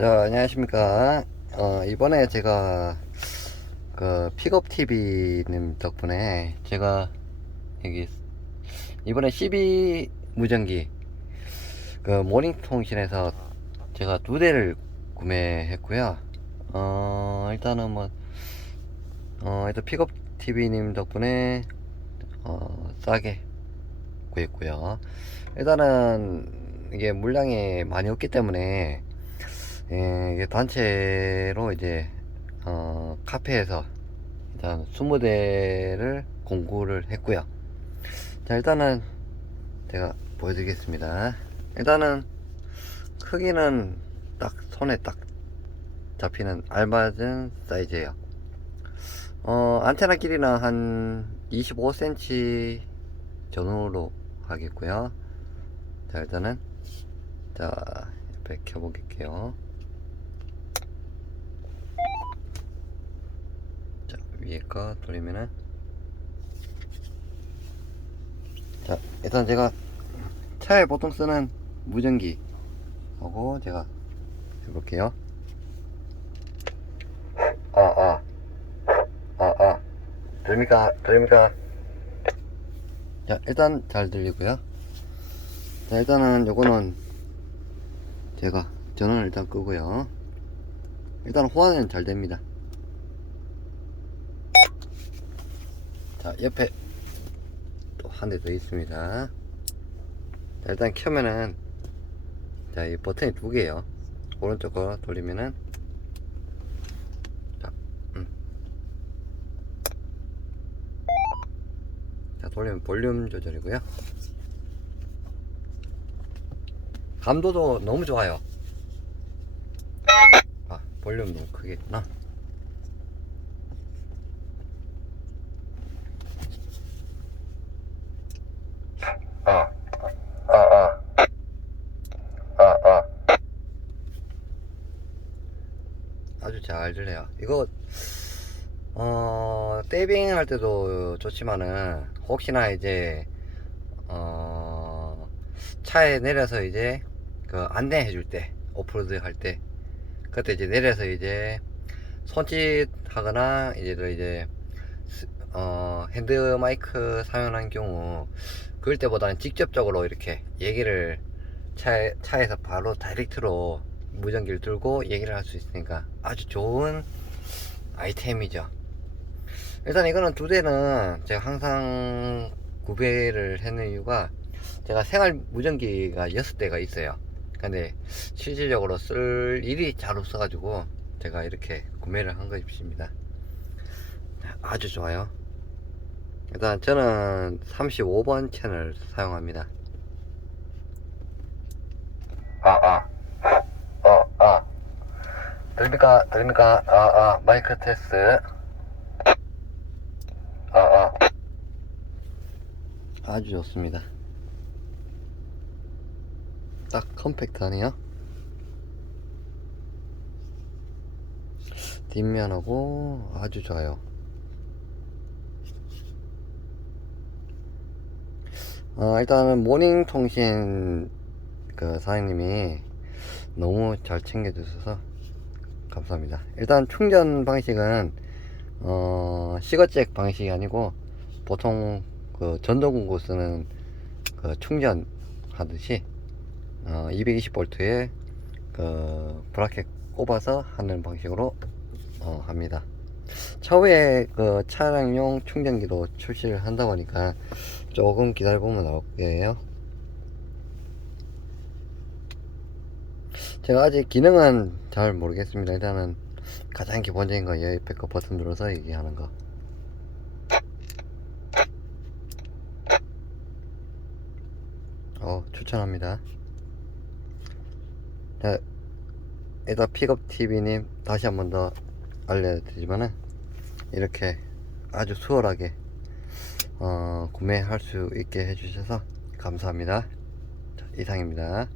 자, 안녕하십니까. 어, 이번에 제가 그 픽업 TV님 덕분에 제가 여기 이번에 12 무전기 그 모닝 통신에서 제가 두 대를 구매했고요. 어, 일단은 뭐, 어, 일단 픽업 TV님 덕분에 어, 싸게 구했고요. 일단은 이게 물량이 많이 없기 때문에 예, 단체로 이제 어, 카페에서 일단 20대를 공구를 했고요. 자, 일단은 제가 보여드리겠습니다. 일단은 크기는 딱 손에 딱 잡히는 알맞은 사이즈예요. 어, 안테나 길이는 한 25cm 전후로 하겠고요. 자, 일단은 자, 옆에 켜보겠게요. 자, 위에 거 돌리면은 자, 일단 제가 차에 보통 쓰는 무전기 하고 제가 해볼게요. 아, 아, 아, 아, 들립니까? 들립니까? 자, 일단 잘 들리고요. 자, 일단은 요거는 제가 전원을 일단 끄고요. 일단 호환은 잘 됩니다. 자, 옆에 또 한 대 더 있습니다. 자, 일단 켜면은 자, 이 버튼이 두 개예요. 오른쪽 거 돌리면은 자, 음. 자, 돌리면 볼륨 조절이고요. 감도도 너무 좋아요. 아, 볼륨 너무 크게 했구나. 아, 아, 아, 아, 아. 아주 잘 들려요. 이거, 어, 떼빙 할 때도 좋지만은, 혹시나 이제, 어, 차에 내려서 이제, 그 안내해 줄 때, 오프로드 할 때, 그때 이제 내려서 이제, 손짓 하거나, 이제 또 이제, 스- 어, 핸드 마이크 사용한 경우, 그럴 때보다는 직접적으로 이렇게 얘기를 차에, 차에서 바로 다이렉트로 무전기를 들고 얘기를 할 수 있으니까 아주 좋은 아이템이죠. 일단 이거는 두 대는 제가 항상 구매를 했는 이유가 제가 생활 무전기가 여섯 대가 있어요. 근데 실질적으로 쓸 일이 잘 없어가지고 제가 이렇게 구매를 한 것입니다. 아주 좋아요. 일단 저는 35번 채널 사용합니다. 아, 아. 들립니까? 들립니까? 아, 아. 마이크 테스트. 아, 아. 아주 좋습니다. 딱 컴팩트하네요. 뒷면하고 아주 좋아요. 어, 일단은 모닝 통신 그 사장님이 너무 잘 챙겨주셔서 감사합니다. 일단 충전 방식은 어, 시거잭 방식이 아니고 보통 그 전동공구 쓰는 그 충전 하듯이 어, 220V에 그 브라켓 꼽아서 하는 방식으로 어, 합니다. 차후에 그 차량용 충전기도 출시를 한다고 하니까 조금 기다려 보면 나올 거예요. 제가 아직 기능은 잘 모르겠습니다. 일단은 가장 기본적인 거 옆에 거 버튼 눌러서 얘기하는 거. 어, 추천합니다. 자, 일단 픽업 TV님 다시 한 번 더 알려드리지만은 이렇게 아주 수월하게 어, 구매할 수 있게 해주셔서 감사합니다. 자, 이상입니다.